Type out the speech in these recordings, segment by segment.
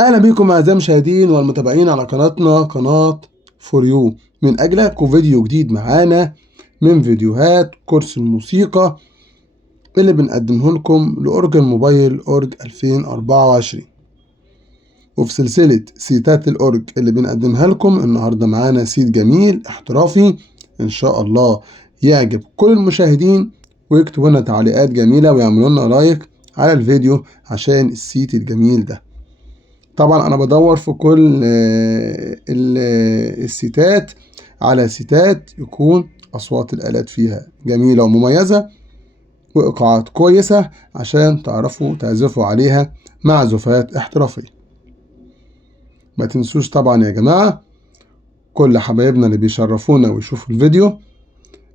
اهلا بكم اعزائي المشاهدين والمتابعين على قناتنا قناة فور يو، من اجلكم فيديو جديد معانا من فيديوهات كورس الموسيقى اللي بنقدمه لكم لأورج الموبايل أورج 2024. وفي سلسلة سيتات الأورج اللي بنقدمها لكم النهاردة معانا سيت جميل احترافي ان شاء الله يعجب كل المشاهدين، ويكتبوا لنا تعليقات جميلة ويعملوا لنا لايك على الفيديو عشان السيت الجميل ده. طبعا انا بدور في كل السيتات على سيتات يكون اصوات الالات فيها جميلة ومميزة وايقاعات كويسة عشان تعرفوا تعزفوا عليها معزوفات احترافية. ما تنسوش طبعا يا جماعة كل حبايبنا اللي بيشرفونا ويشوفوا الفيديو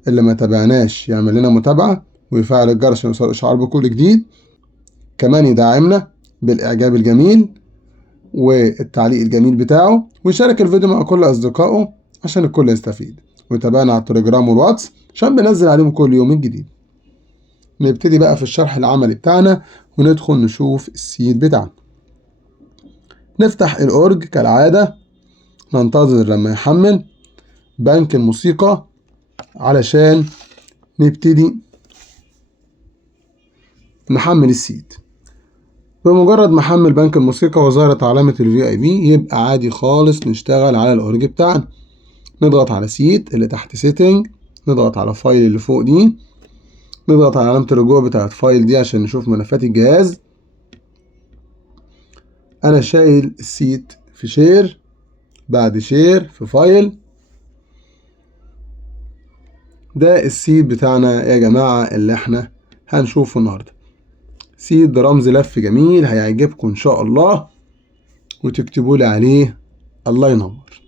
اللي ما تابعناش يعمل لنا متابعة ويفعل الجرس عشان يوصل اشعار بكل جديد، كمان يدعمنا بالاعجاب الجميل والتعليق الجميل بتاعه، ويشارك الفيديو مع كل أصدقائه عشان الكل يستفيد، ويتابعنا على التليجرام والواتس عشان بنزل عليهم كل يوم جديد. نبتدي بقى في الشرح العملي بتاعنا وندخل نشوف السيت بتاعنا. نفتح الأورج كالعادة، ننتظر لما يحمل بنك الموسيقى علشان نبتدي نحمل السيت. بمجرد ما حمل بنك الموسيقى وظهرت علامة الVIP يبقى عادي خالص نشتغل على الأورج بتاعنا. نضغط على سيت اللي تحت سيتنج، نضغط على فايل اللي فوق دي، نضغط على علامة الرجوع بتاعت فايل دي عشان نشوف ملفات الجهاز. أنا شايل السيت في شير، بعد شير في فايل. ده السيت بتاعنا يا جماعة اللي احنا هنشوفه النهاردة. سيت برمز لف جميل هيعجبكم إن شاء الله، وتكتبوا لي عليه الله ينور.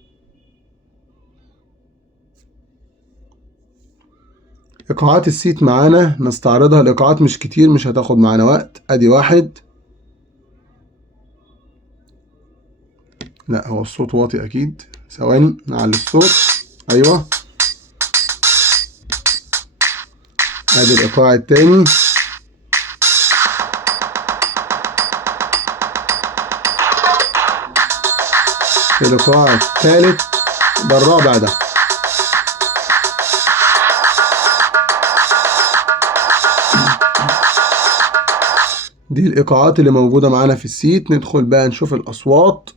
إيقاعات السيت معانا نستعرضها. الإيقاعات مش كتير، مش هتاخد معانا وقت. أدي واحد، لا هو الصوت واطي أكيد، ثواني نعلي الصوت. أيوه، أدي الإيقاع التاني، الإيقاع التالت، ده الرابع ده. دي الإيقاعات اللي موجودة معانا في السيت. ندخل بقى نشوف الأصوات.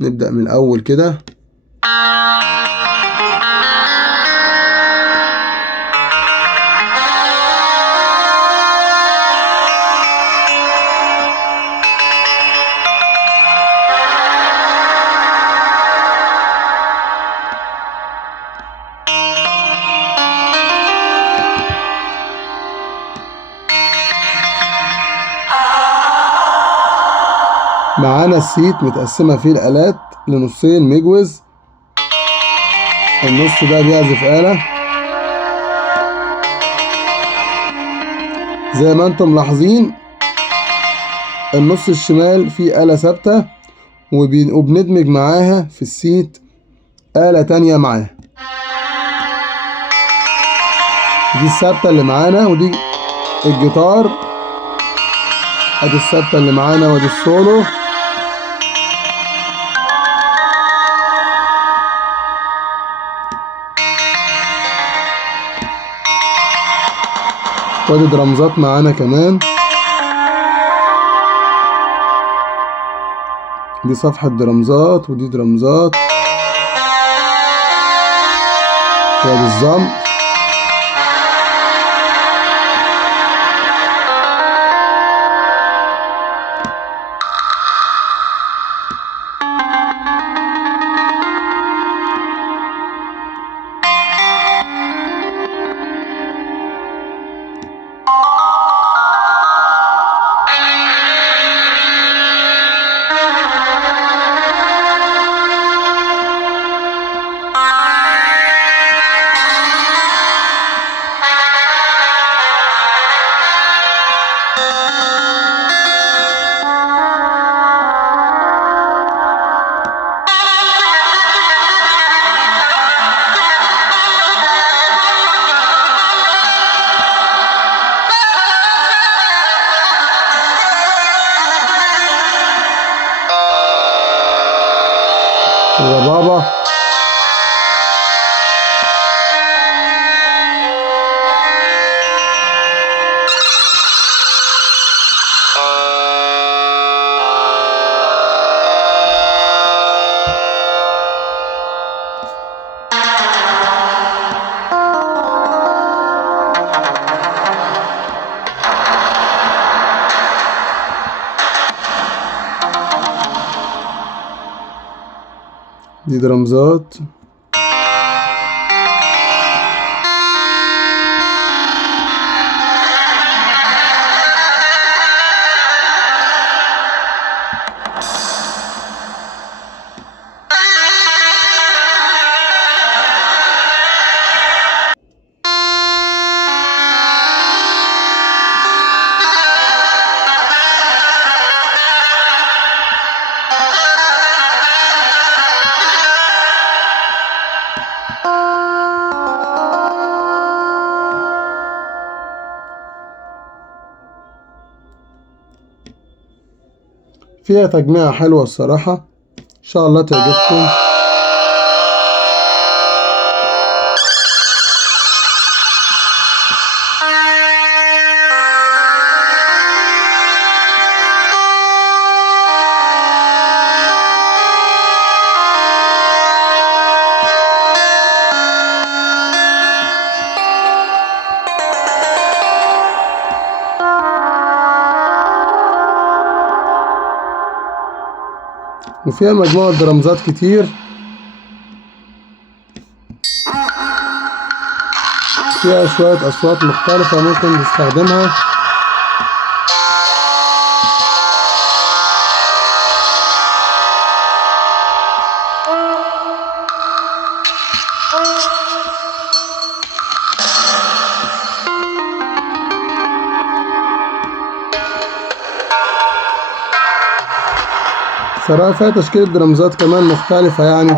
نبدأ من الأول كده. معانا السيت متقسمة فيه الآلات لنصين مجوز. النص ده بيعزف آلة زي ما انتم ملاحظين. النص الشمال فيه آلة ثابتة وبندمج معاها في السيت آلة تانية معاها. دي الثابتة اللي معانا، ودي الجيتار. ادي الثابتة اللي معانا، ودي السولو. ودي درامزات معانا كمان. دي صفحة درامزات ودي درامزات. وادي الزمر. الربابة. دي درامزات. فيها تجميعة حلوة الصراحة، إن شاء الله تعجبكم. وفيها مجموعة درامزات كتير، فيها شوية أصوات مختلفة ممكن تستخدمها. صراحة فيها تشكيلة درامزات كمان مختلفة، يعني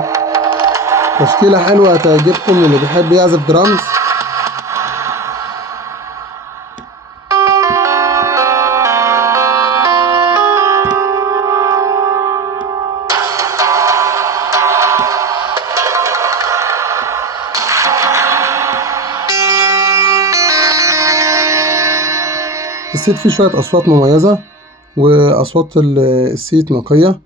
تشكيلة حلوة هتعجبكم اللي بيحب يعزف درامز. السيت فيه شوية أصوات مميزة، وأصوات السيت نقية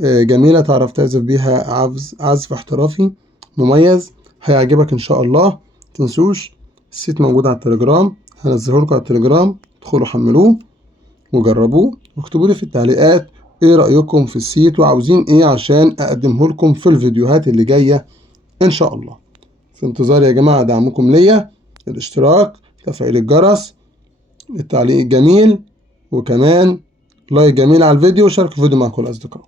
جميلة، تعرف تعزف بيها عزف احترافي مميز، هيعجبك إن شاء الله. متنسوش السيت موجود على التليجرام، هنزلهولكوا على التليجرام، ادخلوا حملوه وجربوه واكتبوا لي في التعليقات ايه رأيكم في السيت وعاوزين ايه عشان اقدمهولكم في الفيديوهات اللي جاية ان شاء الله. في انتظار يا جماعة دعمكم ليا، الاشتراك، تفعيل الجرس، التعليق الجميل، وكمان لايك جميل على الفيديو، وشاركوا الفيديو مع كل أصدقائكم.